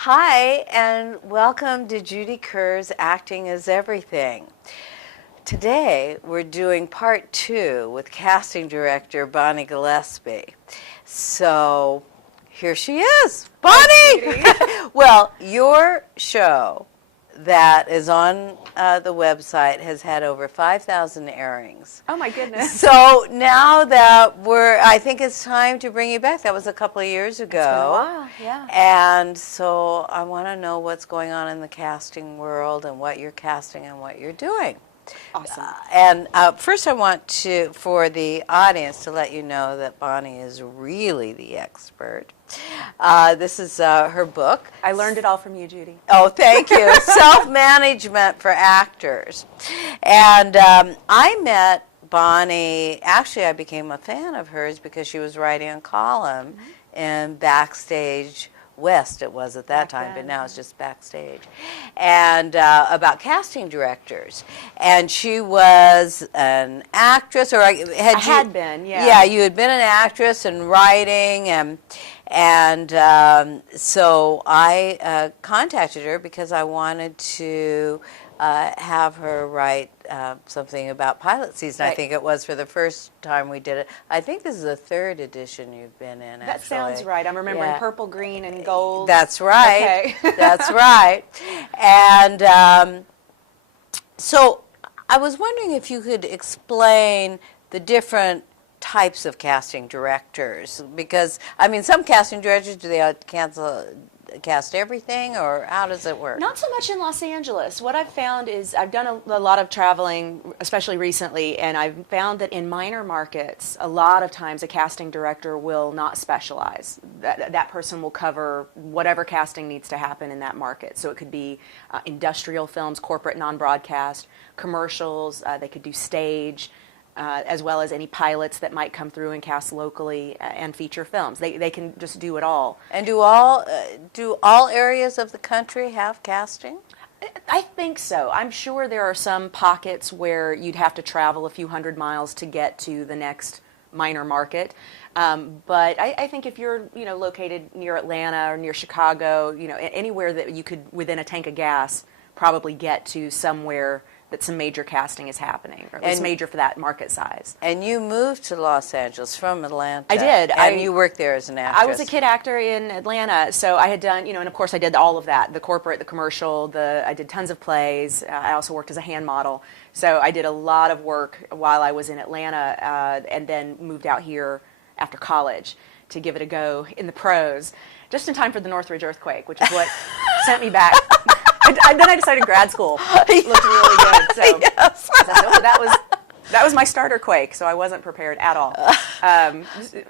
Hi, and welcome to Judy Kerr's Acting is Everything. Today, we're doing part 2 with casting director Bonnie Gillespie. So, here she is. Bonnie! Well, your show that is on the website has had over 5,000 airings. Oh my goodness. So now that I think it's time to bring you back. That was a couple of years ago. It's been a while, yeah. And so I want to know what's going on in the casting world and what you're casting and what you're doing. Awesome. And first I want for the audience to let you know that Bonnie is really the expert. This is her book. I learned it all from you, Judy. Oh, thank you. Self-Management for Actors. And I met Bonnie, actually I became a fan of hers because she was writing a column in Backstage West, it was at that time, but now it's just Backstage, and about casting directors. And she was an actress, or had been, yeah. Yeah, you had been an actress and writing, and so I contacted her because I wanted to have her write something about pilot season. Right. I think it was for the first time we did it. I think this is the 3rd edition you've been in, That actually. sounds right. I'm remembering purple, green, and gold. That's right. Okay. That's right. And so I was wondering if you could explain the different types of casting directors, because I mean, some casting directors, do they cast everything, or how does it work? Not so much in Los Angeles. What I've found is I've done a lot of traveling, especially recently, and I've found that in minor markets, a lot of times a casting director will not specialize. That person will cover whatever casting needs to happen in that market. So it could be industrial films, corporate non-broadcast, commercials, they could do stage, as well as any pilots that might come through and cast locally, and feature films. They can just do it all. And do all areas of the country have casting? I think so. I'm sure there are some pockets where you'd have to travel a few hundred miles to get to the next minor market. But I think if you're located near Atlanta or near Chicago, anywhere that you could, within a tank of gas, probably get to somewhere that some major casting is happening, or at least major for that market size. And you moved to Los Angeles from Atlanta. I did. And you worked there as an actress. I was a kid actor in Atlanta, so I had done, and of course I did all of that, the corporate, the commercial, I did tons of plays. I also worked as a hand model. So I did a lot of work while I was in Atlanta, and then moved out here after college to give it a go in the pros, just in time for the Northridge earthquake, which is what sent me back. And then I decided grad school looked really good. So Yes. that was my starter quake, so I wasn't prepared at all.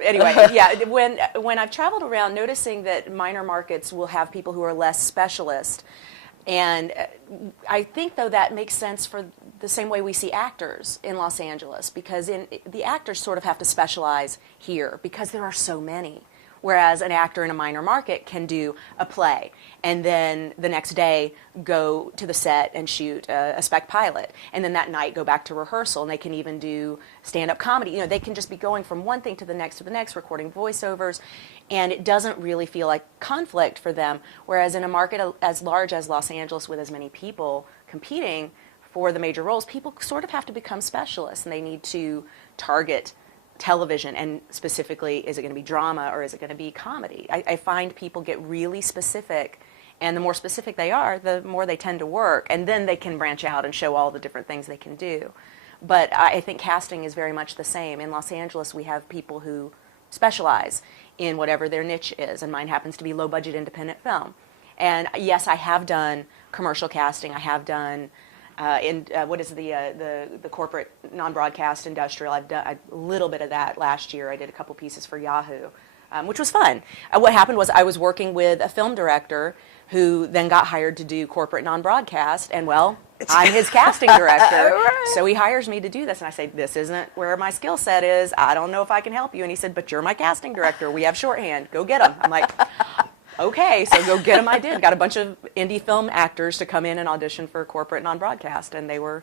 Anyway, yeah, when I've traveled around, noticing that minor markets will have people who are less specialist, and I think, though, that makes sense for the same way we see actors in Los Angeles, because the actors sort of have to specialize here because there are so many. Whereas an actor in a minor market can do a play and then the next day go to the set and shoot a spec pilot, and then that night go back to rehearsal, and they can even do stand-up comedy. They can just be going from one thing to the next, recording voiceovers, and it doesn't really feel like conflict for them. Whereas in a market as large as Los Angeles, with as many people competing for the major roles, people sort of have to become specialists, and they need to target television, and specifically, is it going to be drama or is it going to be comedy? I find people get really specific, and the more specific they are, the more they tend to work, and then they can branch out and show all the different things they can do. But I think casting is very much the same. In Los Angeles, we have people who specialize in whatever their niche is, and mine happens to be low-budget independent film. And yes, I have done commercial casting. I have done what is the corporate non-broadcast industrial. I've done a little bit of that last year. I did a couple pieces for Yahoo, which was fun. What happened was I was working with a film director who then got hired to do corporate non-broadcast, and I'm his casting director, Right. So he hires me to do this, and I say, this isn't where my skill set is. I don't know if I can help you. And he said, but you're my casting director. We have shorthand. Go get him. I'm like, okay, so go get them. I did. Got a bunch of indie film actors to come in and audition for corporate non-broadcast, and they were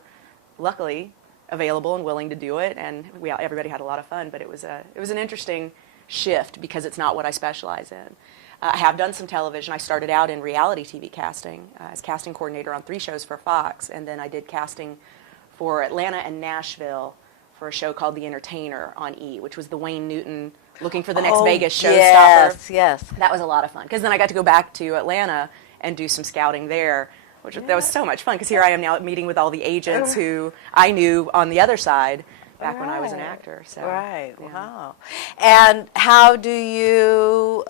luckily available and willing to do it, and everybody had a lot of fun. But it was an interesting shift because it's not what I specialize in. I have done some television. I started out in reality TV casting as casting coordinator on 3 shows for Fox, and then I did casting for Atlanta and Nashville for a show called The Entertainer on E, which was the Wayne Newton looking for the next Vegas showstopper. Yes, yes. That was a lot of fun, because then I got to go back to Atlanta and do some scouting there, which that was so much fun, because here I am now meeting with all the agents who I knew on the other side back when I was an actor. So, Right. yeah. Wow. And how do you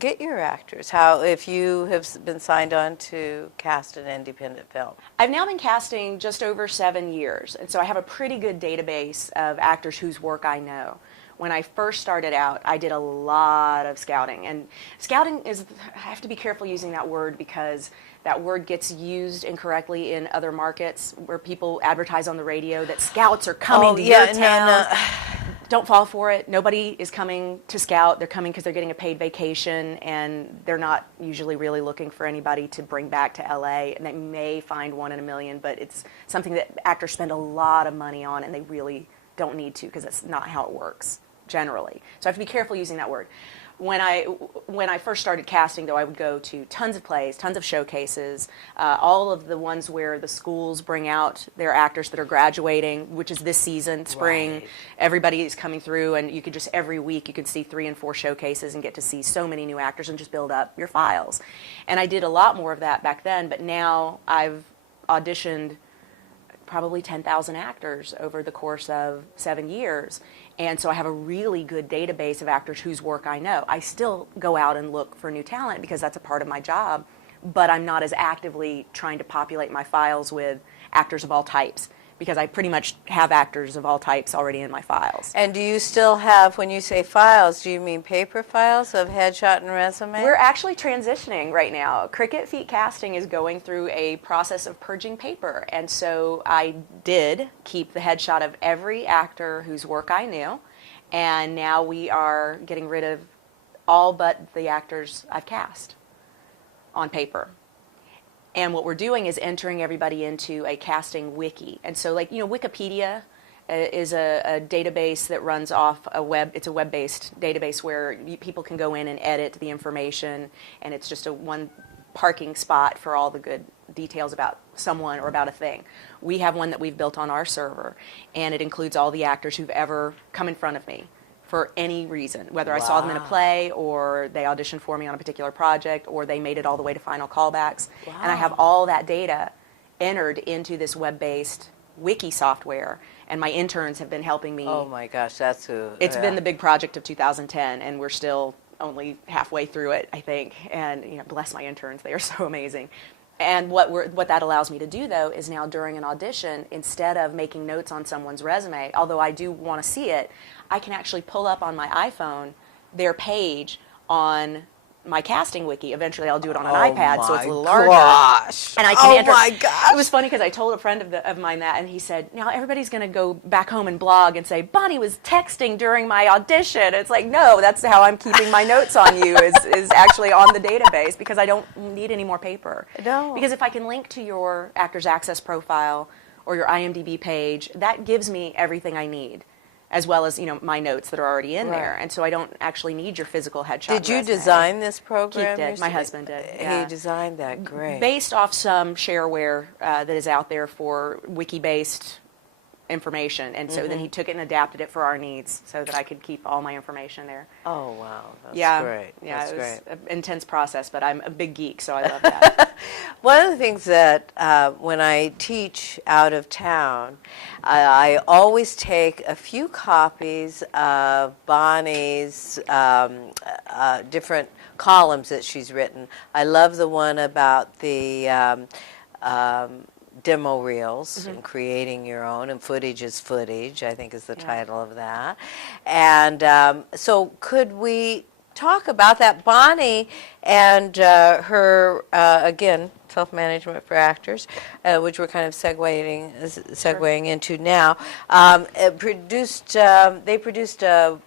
get your actors? How, if you have been signed on to cast an independent film? I've now been casting just over 7 years, and so I have a pretty good database of actors whose work I know. When I first started out, I did a lot of scouting, and scouting is, I have to be careful using that word, because that word gets used incorrectly in other markets where people advertise on the radio that scouts are coming to your town. No. Don't fall for it. Nobody is coming to scout. They're coming because they're getting a paid vacation, and they're not usually really looking for anybody to bring back to LA. And they may find one in a million, but it's something that actors spend a lot of money on, and they really don't need to, because that's not how it works generally. So I have to be careful using that word. When I first started casting, though, I would go to tons of plays, tons of showcases, all of the ones where the schools bring out their actors that are graduating, which is this season, spring. Right. Everybody is coming through, and you could just, every week, you could see 3 and 4 showcases and get to see so many new actors and just build up your files. And I did a lot more of that back then, but now I've auditioned probably 10,000 actors over the course of 7 years. And so I have a really good database of actors whose work I know. I still go out and look for new talent, because that's a part of my job, but I'm not as actively trying to populate my files with actors of all types, because I pretty much have actors of all types already in my files. And do you still have, when you say files, do you mean paper files of headshot and resume? We're actually transitioning right now. Cricket Feet Casting is going through a process of purging paper, and so I did keep the headshot of every actor whose work I knew, and now we are getting rid of all but the actors I've cast on paper. And what we're doing is entering everybody into a casting wiki. And so, like, Wikipedia is a database that runs off it's a web-based database where people can go in and edit the information, and it's just one parking spot for all the good details about someone or about a thing. We have one that we've built on our server, and it includes all the actors who've ever come in front of me for any reason, whether I saw them in a play, or they auditioned for me on a particular project, or they made it all the way to final callbacks. Wow. And I have all that data entered into this web-based wiki software, and my interns have been helping me. Oh my gosh, that's who. It's been the big project of 2010, and we're still only halfway through it, I think. And bless my interns, they are so amazing. And what that allows me to do, though, is now during an audition, instead of making notes on someone's resume, although I do want to see it, I can actually pull up on my iPhone their page on my casting wiki. Eventually, I'll do it on an iPad, so it's a little larger. Gosh. And I can enter. My gosh! It was funny, because I told a friend of mine that, and he said, "Now everybody's going to go back home and blog and say Bonnie was texting during my audition." It's like, no, that's how I'm keeping my notes on you is actually on the database, because I don't need any more paper. No. Because if I can link to your Actors Access profile or your IMDb page, that gives me everything I need, as well as my notes that are already in there, and so I don't actually need your physical headshot. Did you resume. design this program? Keith did. My husband did. He designed that. Great. Based off some shareware that is out there for wiki-based information, and so then he took it and adapted it for our needs, so that I could keep all my information there. Oh wow, that's great. Yeah, That's it was great. an intense process, but I'm a big geek, so I love that. One of the things that when I teach out of town, I always take a few copies of Bonnie's different columns that she's written. I love the one about the demo reels and creating your own, and footage is footage, I think is the title of that. And so could we talk about that, Bonnie, and her, again, self-management for actors, which we're kind of segueing into now. They produced a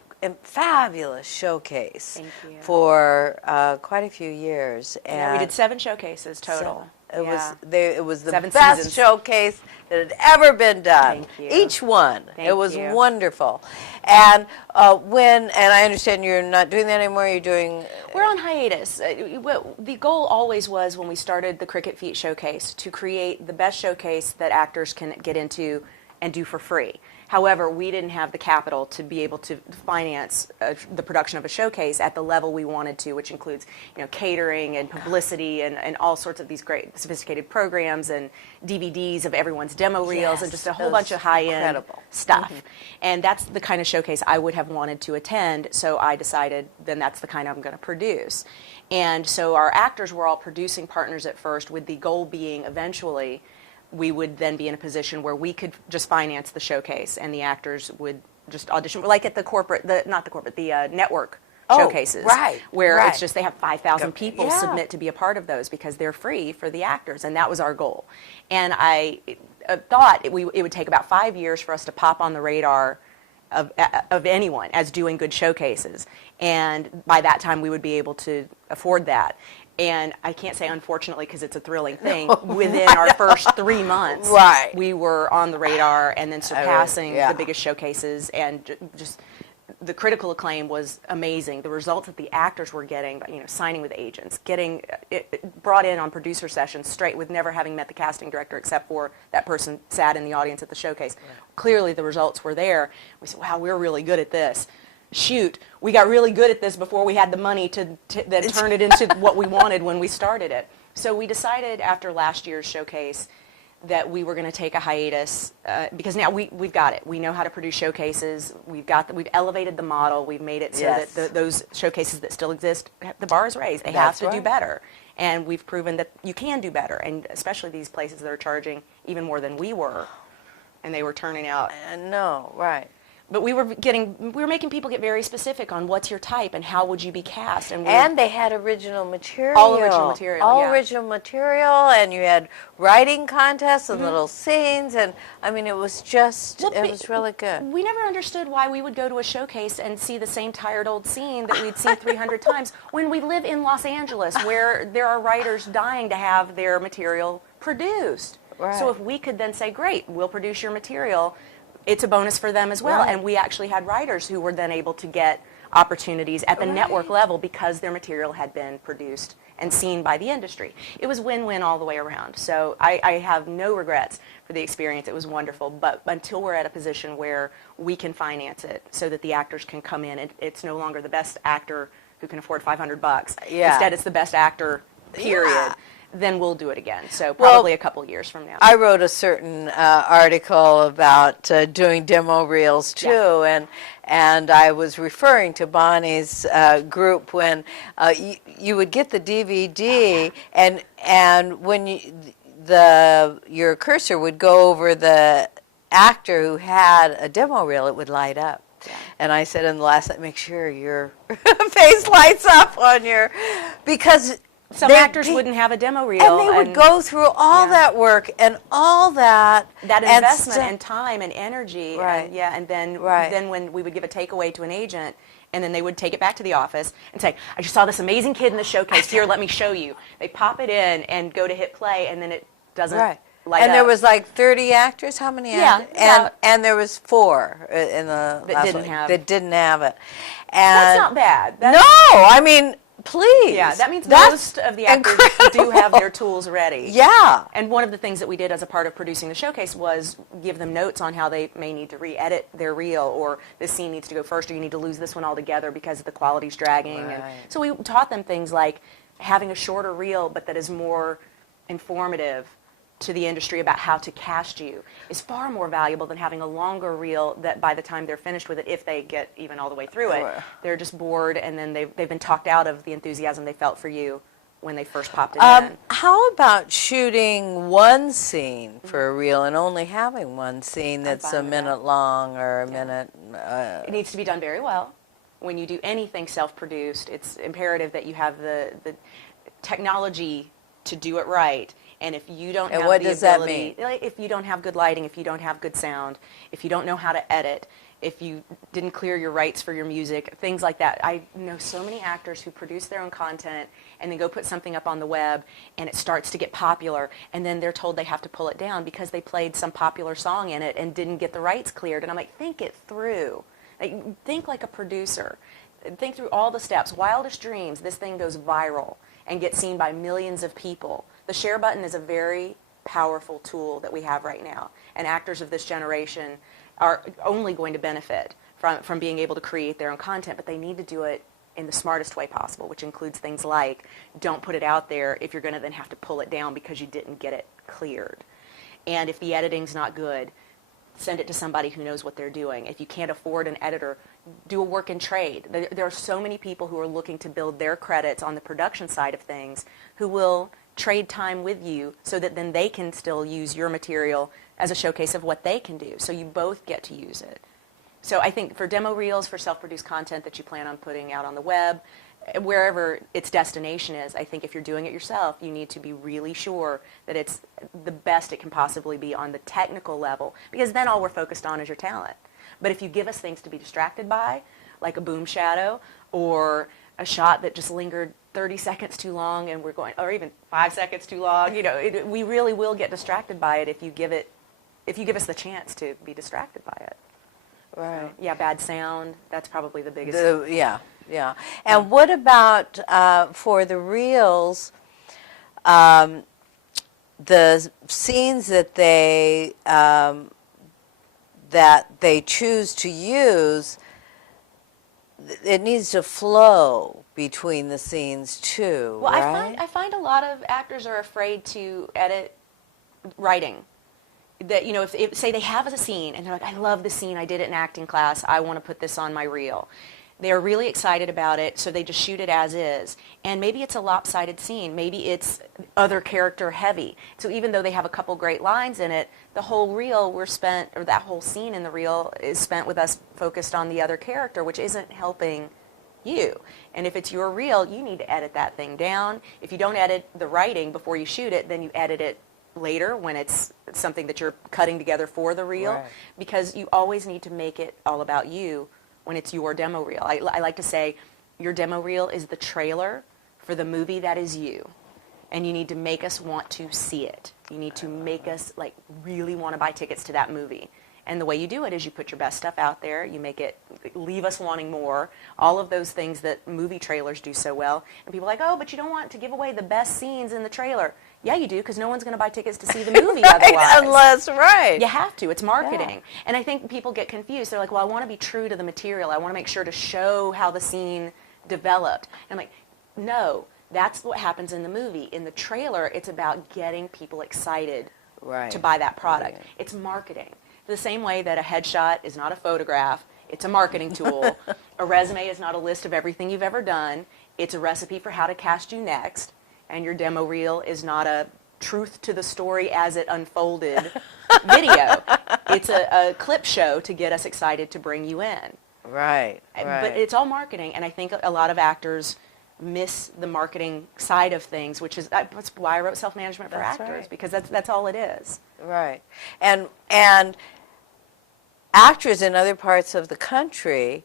fabulous showcase for quite a few years. And we did 7 showcases total. Yeah. It was the 7 best seasons. showcase that had ever been done. Thank you. Each one. Thank it was you. wonderful. And and I understand you're not doing that anymore. You're doing. We're on hiatus. The goal always was, when we started the Cricket Feet Showcase, to create the best showcase that actors can get into and do for free. However, we didn't have the capital to be able to finance the production of a showcase at the level we wanted to, which includes, catering and publicity and all sorts of these great sophisticated programs and DVDs of everyone's demo reels and just a whole bunch of high-end stuff. Mm-hmm. And that's the kind of showcase I would have wanted to attend, so I decided then that's the kind I'm going to produce. And so our actors were all producing partners at first, with the goal being eventually we would then be in a position where we could just finance the showcase and the actors would just audition, like at the network showcases, where it's just they have 5,000 people submit to be a part of those because they're free for the actors, and that was our goal. And I thought it would take about 5 years for us to pop on the radar of anyone as doing good showcases, and by that time we would be able to afford that. And I can't say unfortunately, because it's a thrilling thing, within our first 3 months, we were on the radar and then surpassing the biggest showcases, and just the critical acclaim was amazing. The results that the actors were getting, signing with agents, getting it brought in on producer sessions straight with never having met the casting director except for that person sat in the audience at the showcase. Right. Clearly the results were there. We said, wow, we're really good at this. Shoot, we got really good at this before we had the money to then turn it into what we wanted when we started it. So we decided after last year's showcase that we were going to take a hiatus because now we've got it. We know how to produce showcases. We've elevated the model. We've made it so that those showcases that still exist, the bar is raised. They have to do better. And we've proven that you can do better, and especially these places that are charging even more than we were, and they were turning out. No, right. But we were making people get very specific on what's your type and how would you be cast. And they had original material. All original material, original material, and you had writing contests and little scenes, and I mean, it was just, it was really good. We never understood why we would go to a showcase and see the same tired old scene that we'd seen 300 times when we live in Los Angeles, where there are writers dying to have their material produced. Right. So if we could then say, great, we'll produce your material, it's a bonus for them as well. Right. And we actually had writers who were then able to get opportunities at the network level because their material had been produced and seen by the industry. It was win-win all the way around. So I have no regrets for the experience. It was wonderful. But until we're at a position where we can finance it so that the actors can come in, it's no longer the best actor who can afford $500. Yeah. Instead, it's the best actor, period. Yeah. Then we'll do it again. So probably a couple years from now. I wrote a certain article about doing demo reels too, and I was referring to Bonnie's group when you would get the DVD, and when your cursor would go over the actor who had a demo reel, it would light up. Yeah. And I said in the last, make sure your face lights up on because. Some actors wouldn't have a demo reel. And they would go through all that work and all that. That investment and time and energy. Right. And then when we would give a takeaway to an agent, and then they would take it back to the office and say, I just saw this amazing kid in the showcase. Here, let me show you. They pop it in and go to hit play, and then it doesn't light and up. there was like 30 actors? How many actors? And there was 4 in the that didn't have it. And that's not bad. No, I mean... Please. Yeah, that means most of the actors do have their tools ready. Yeah. And one of the things that we did as a part of producing the showcase was give them notes on how they may need to re-edit their reel, or this scene needs to go first, or you need to lose this one altogether because the quality's dragging. Right. And so we taught them things like having a shorter reel but that is more informative to the industry about how to cast you is far more valuable than having a longer reel that by the time they're finished with it, if they get even all the way through it, they're just bored, and then they've been talked out of the enthusiasm they felt for you when they first popped it in. How about shooting one scene for a reel and only having one scene that's a minute long or a minute? It needs to be done very well. When you do anything self-produced, it's imperative that you have the technology to do it right, And if you don't And have what the does that ability, mean? like, if you don't have good lighting, if you don't have good sound, if you don't know how to edit, if you didn't clear your rights for your music, things like that. I know so many actors who produce their own content and then go put something up on the web and it starts to get popular, and then they're told they have to pull it down because they played some popular song in it and didn't get the rights cleared. And I'm like, think it through. Like, think like a producer. Think through all the steps. Wildest dreams, this thing goes viral and gets seen by millions of people. The share button is a very powerful tool that we have right now, and actors of this generation are only going to benefit from being able to create their own content, but they need to do it in the smartest way possible, which includes things like don't put it out there if you're going to then have to pull it down because you didn't get it cleared. And if the editing's not good, send it to somebody who knows what they're doing. If you can't afford an editor, do a work and trade. There are so many people who are looking to build their credits on the production side of things who will trade time with you so that then they can still use your material as a showcase of what they can do. So you both get to use it. So I think for demo reels, for self-produced content that you plan on putting out on the web, wherever its destination is, I think if you're doing it yourself, you need to be really sure that it's the best it can possibly be on the technical level, because then all we're focused on is your talent. But if you give us things to be distracted by, like a boom shadow or a shot that just lingered 30 seconds too long and we're going, or even 5 seconds too long, we really will get distracted by it if you give us the chance to be distracted by it. Right. So, yeah, bad sound, that's probably the biggest. Yeah. And what about for the reels, the scenes that they choose to use? It needs to flow between the scenes too, well, right? I find a lot of actors are afraid to edit writing. That, if say they have a scene and they're like, I love the scene, I did it in acting class, I want to put this on my reel. They're really excited about it, so they just shoot it as is. And maybe it's a lopsided scene. Maybe it's other character heavy. So even though they have a couple great lines in it, the whole reel that whole scene in the reel is spent with us focused on the other character, which isn't helping you. And if it's your reel, you need to edit that thing down. If you don't edit the writing before you shoot it, then you edit it later when it's something that you're cutting together for the reel, right. Because you always need to make it all about you when it's your demo reel. I like to say your demo reel is the trailer for the movie that is you, and you need to make us want to see it. You need to make us really want to buy tickets to that movie. And the way you do it is you put your best stuff out there, you make it leave us wanting more, all of those things that movie trailers do so well. And people are like, oh, but you don't want to give away the best scenes in the trailer. Yeah, you do, because no one's going to buy tickets to see the movie right, otherwise. Right. You have to. It's marketing. Yeah. And I think people get confused. They're like, well, I want to be true to the material. I want to make sure to show how the scene developed. And I'm like, no, that's what happens in the movie. In the trailer, it's about getting people excited to buy that product. Right. It's marketing. The same way that a headshot is not a photograph, it's a marketing tool. A resume is not a list of everything you've ever done. It's a recipe for how to cast you next. And your demo reel is not a truth to the story as it unfolded video. It's a clip show to get us excited to bring you in. Right. But it's all marketing, and I think a lot of actors miss the marketing side of things, which is that's why I wrote Self-Management for Actors, right. because that's all it is. Right. And actors in other parts of the country,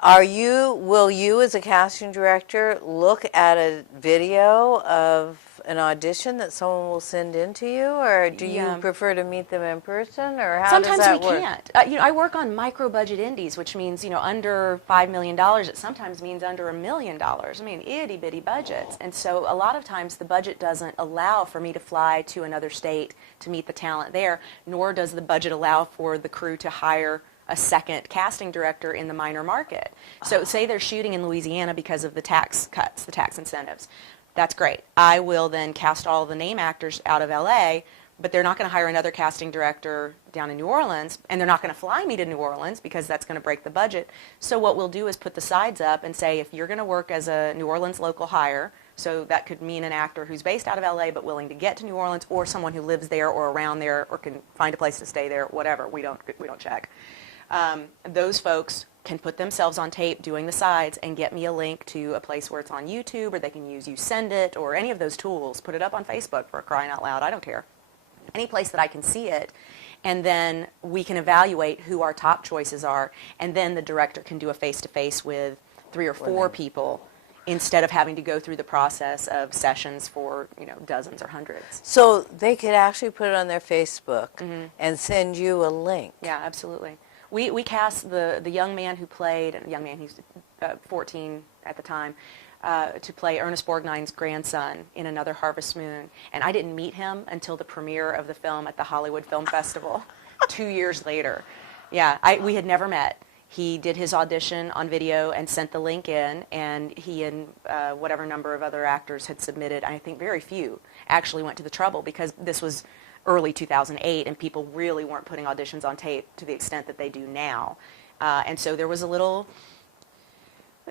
will you as a casting director look at a video of an audition that someone will send in to you, or do you prefer to meet them in person, or how sometimes does that we work? can't. I work on micro budget indies, which means under $5 million. It sometimes means under $1 million. I mean, itty bitty budgets, and so a lot of times the budget doesn't allow for me to fly to another state to meet the talent there, nor does the budget allow for the crew to hire a second casting director in the minor market. So say they're shooting in Louisiana because of the tax cuts, the tax incentives. That's great. I will then cast all the name actors out of LA, but they're not going to hire another casting director down in New Orleans, and they're not going to fly me to New Orleans because that's going to break the budget. So what we'll do is put the sides up and say, if you're going to work as a New Orleans local hire, so that could mean an actor who's based out of LA but willing to get to New Orleans, or someone who lives there or around there or can find a place to stay there, whatever. We don't check. Those folks can put themselves on tape doing the sides and get me a link to a place where it's on YouTube, or they can use YouSend It or any of those tools. Put it up on Facebook, for crying out loud. I don't care. Any place that I can see it. And then we can evaluate who our top choices are. And then the director can do a face-to-face with 3 or 4 people instead of having to go through the process of sessions for, dozens or hundreds. So they could actually put it on their Facebook and send you a link. Yeah, absolutely. We cast the young man who played, a young man, he's 14 at the time, to play Ernest Borgnine's grandson in Another Harvest Moon. And I didn't meet him until the premiere of the film at the Hollywood Film Festival 2 years later. Yeah, we had never met. He did his audition on video and sent the link in, and he and whatever number of other actors had submitted, I think very few, actually went to the trouble, because this was early 2008 and people really weren't putting auditions on tape to the extent that they do now. And so there was a little,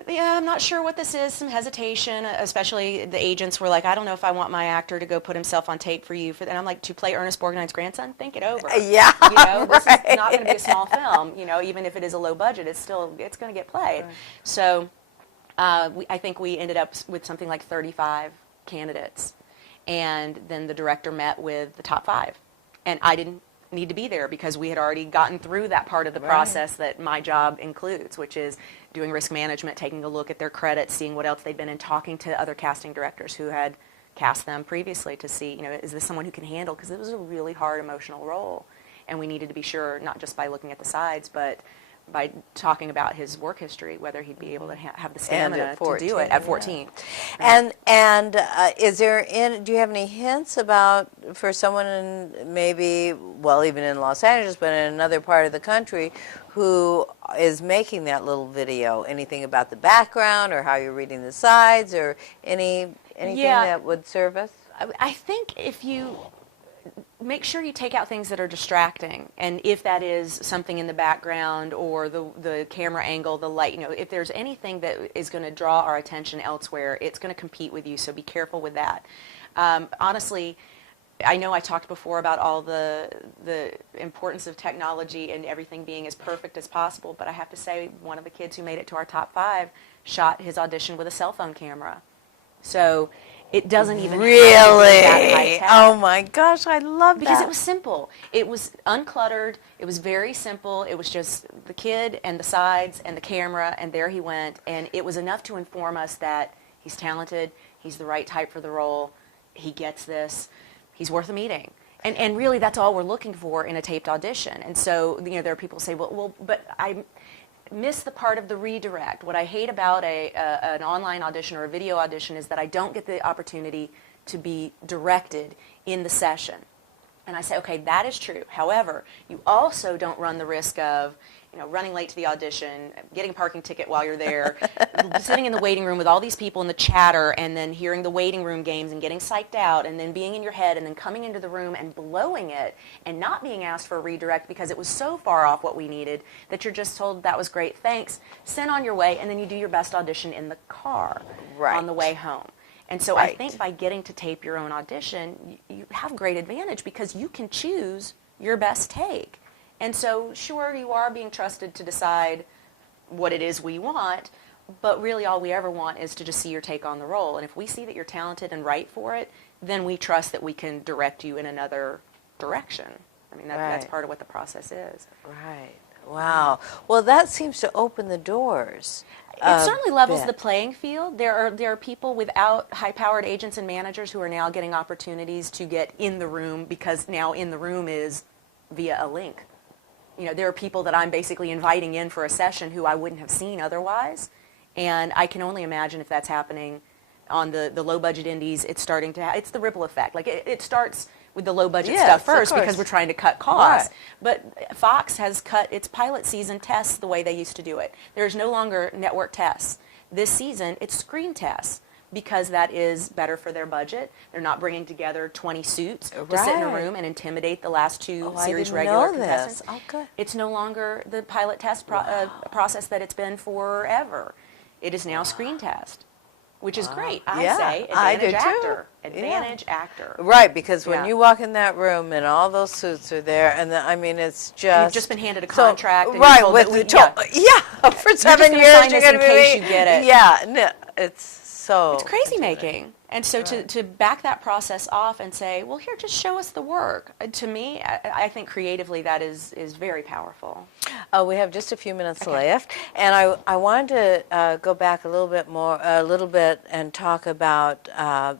I'm not sure what this is, some hesitation, especially the agents were like, I don't know if I want my actor to go put himself on tape for you. And I'm like, to play Ernest Borgnine's grandson? Think it over. Yeah, This is not going to be a small film. Even if it is a low budget, it's going to get played. Right. So I think we ended up with something like 35 candidates. And then the director met with the top 5. And I didn't need to be there because we had already gotten through that part of the process that my job includes, which is doing risk management, taking a look at their credits, seeing what else they'd been in, talking to other casting directors who had cast them previously to see, is this someone who can handle, because it was a really hard emotional role. And we needed to be sure, not just by looking at the sides, but by talking about his work history, whether he'd be able to have the stamina to do it at 14. Yeah. And is there, do you have any hints about, for someone in maybe, well, even in Los Angeles, but in another part of the country, who is making that little video, anything about the background or how you're reading the sides, or anything that would serve us? I think if you make sure you take out things that are distracting, and if that is something in the background or the camera angle, the light, if there's anything that is going to draw our attention elsewhere, it's going to compete with you, so be careful with that. Honestly, I know I talked before about all the importance of technology and everything being as perfect as possible, but I have to say one of the kids who made it to our top 5 shot his audition with a cell phone camera. So it doesn't even really have to be that high tech. Oh my gosh, I love that. Because it was simple. It was uncluttered. It was very simple. It was just the kid and the sides and the camera, and there he went. And it was enough to inform us that he's talented, he's the right type for the role, he gets this, he's worth a meeting. And really that's all we're looking for in a taped audition. And so there are people who say, well, but I miss the part of the redirect. What I hate about an online audition or a video audition is that I don't get the opportunity to be directed in the session. And I say, okay, that is true. However, you also don't run the risk of running late to the audition, getting a parking ticket while you're there, sitting in the waiting room with all these people in the chatter, and then hearing the waiting room games and getting psyched out, and then being in your head, and then coming into the room and blowing it, and not being asked for a redirect because it was so far off what we needed that you're just told that was great, thanks, send on your way, and then you do your best audition in the car on the way home. And so I think by getting to tape your own audition, you have great advantage because you can choose your best take. And so, sure, you are being trusted to decide what it is we want, but really all we ever want is to just see your take on the role. And if we see that you're talented and right for it, then we trust that we can direct you in another direction. I mean, that's part of what the process is. Right. Wow. Well, that seems to open the doors. It certainly levels the playing field. There are people without high-powered agents and managers who are now getting opportunities to get in the room, because now in the room is via a link. There are people that I'm basically inviting in for a session who I wouldn't have seen otherwise, and I can only imagine if that's happening on the low-budget indies. It's starting to it's the ripple effect. Like it starts with the low-budget stuff first because we're trying to cut costs. Right. But Fox has cut its pilot season tests the way they used to do it. There's no longer network tests. This season, it's screen tests, because that is better for their budget. They're not bringing together 20 suits to sit in a room and intimidate the last 2 series regular contestants. It's no longer the pilot test process that it's been forever. It is now screen test. which is great. I Yeah, say I do advantage too. actor. Advantage actor. Right, because when Yeah. you walk in that room and all those suits are there, and I mean, it's just You've just been handed a contract. And right, you're told with that the yeah, for 7 gonna years sign you're this going to in be case you get it. Yeah, no, it's so It's crazy making. And so to back that process off and say, well, here, just show us the work. To me, I think creatively that is very powerful. We have just a few minutes left, and I wanted to go back a little bit, and talk about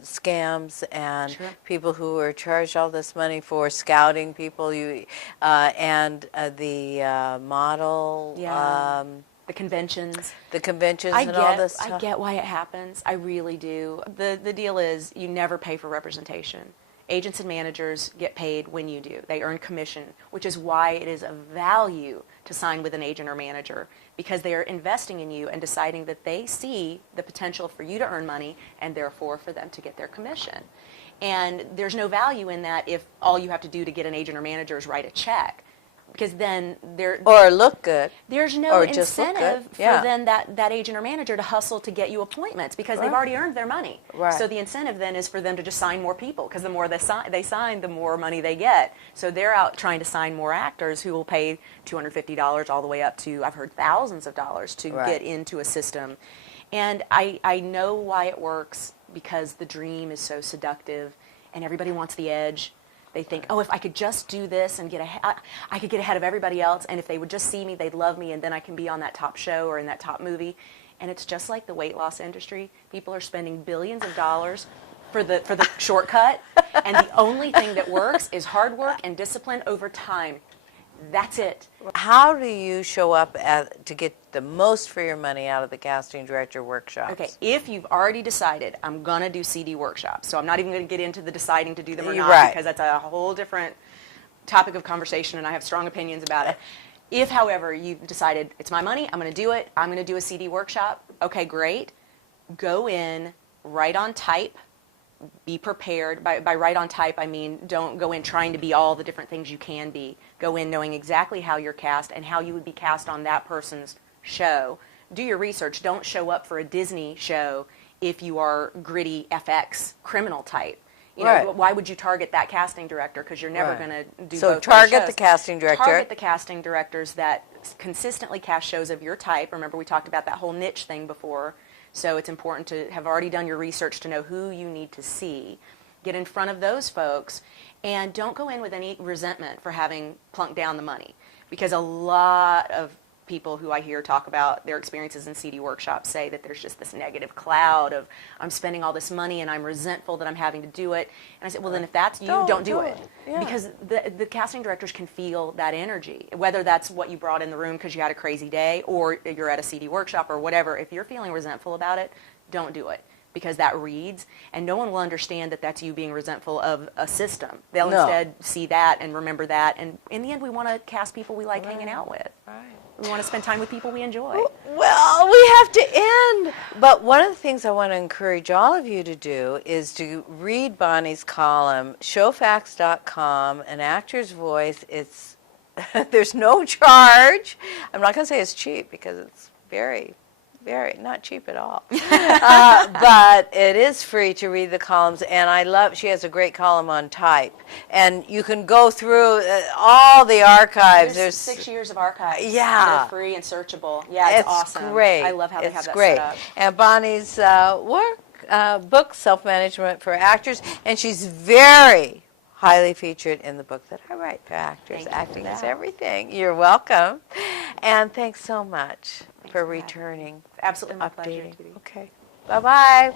scams and people who are charged all this money for scouting people. And the model. Yeah. The conventions. And all this stuff. I get why it happens. I really do. The deal is you never pay for representation. Agents and managers get paid when you do. They earn commission, which is why it is of value to sign with an agent or manager, because they are investing in you and deciding that they see the potential for you to earn money and therefore for them to get their commission. And there's no value in that if all you have to do to get an agent or manager is write a check. Because then or look good. There's no incentive for then that agent or manager to hustle to get you appointments because they've already earned their money. Right. So the incentive then is for them to just sign more people, because the more they sign, the more money they get. So they're out trying to sign more actors who will pay $250 all the way up to, I've heard, thousands of dollars to get into a system. And I know why it works, because the dream is so seductive and everybody wants the edge. They think, oh, if I could just do this and I could get ahead of everybody else, and if they would just see me, they'd love me, and then I can be on that top show or in that top movie. And it's just like the weight loss industry. People are spending billions of dollars for the shortcut, and the only thing that works is hard work and discipline over time. That's it. How do you show up to get the most for your money out of the casting director workshops? Okay, if you've already decided, I'm going to do CD workshops, so I'm not even going to get into the deciding to do them or not, because that's a whole different topic of conversation, and I have strong opinions about it. If, however, you've decided, it's my money, I'm going to do it, I'm going to do a CD workshop, okay, great. Go in, write on type. Be prepared. By write on type, I mean don't go in trying to be all the different things you can be. Go in knowing exactly how you're cast and how you would be cast on that person's show. Do your research. Don't show up for a Disney show if you are gritty FX criminal type. You know, why would you target that casting director? Because you're never going to do both. So target the casting director. Target the casting directors that consistently cast shows of your type. Remember, we talked about that whole niche thing before. So it's important to have already done your research to know who you need to see. Get in front of those folks, and don't go in with any resentment for having plunked down the money, because a lot of people who I hear talk about their experiences in CD workshops say that there's just this negative cloud of, I'm spending all this money and I'm resentful that I'm having to do it. And I said, well, then if that's you, don't do it. Yeah. Because the casting directors can feel that energy, whether that's what you brought in the room because you had a crazy day or you're at a CD workshop or whatever. If you're feeling resentful about it, don't do it, because that reads, and no one will understand that that's you being resentful of a system. They'll instead see that and remember that. And in the end, we want to cast people we like hanging out with. Right. We want to spend time with people we enjoy. Well, we have to end. But one of the things I want to encourage all of you to do is to read Bonnie's column, showfax.com, An Actor's Voice. It's there's no charge. I'm not going to say it's cheap, because it's very not cheap at all. But it is free to read the columns, and she has a great column on type. And you can go through all the archives. There's 6 years of archives. Yeah. They're free and searchable. Yeah, it's awesome. Great. I love how they have that great. set up. And Bonnie's book, Self-Management for Actors, and she's very highly featured in the book that I write for actors. Acting is Everything. You're welcome. And thanks so much for returning. Absolutely my pleasure, updating. Judy. Okay. Bye-bye.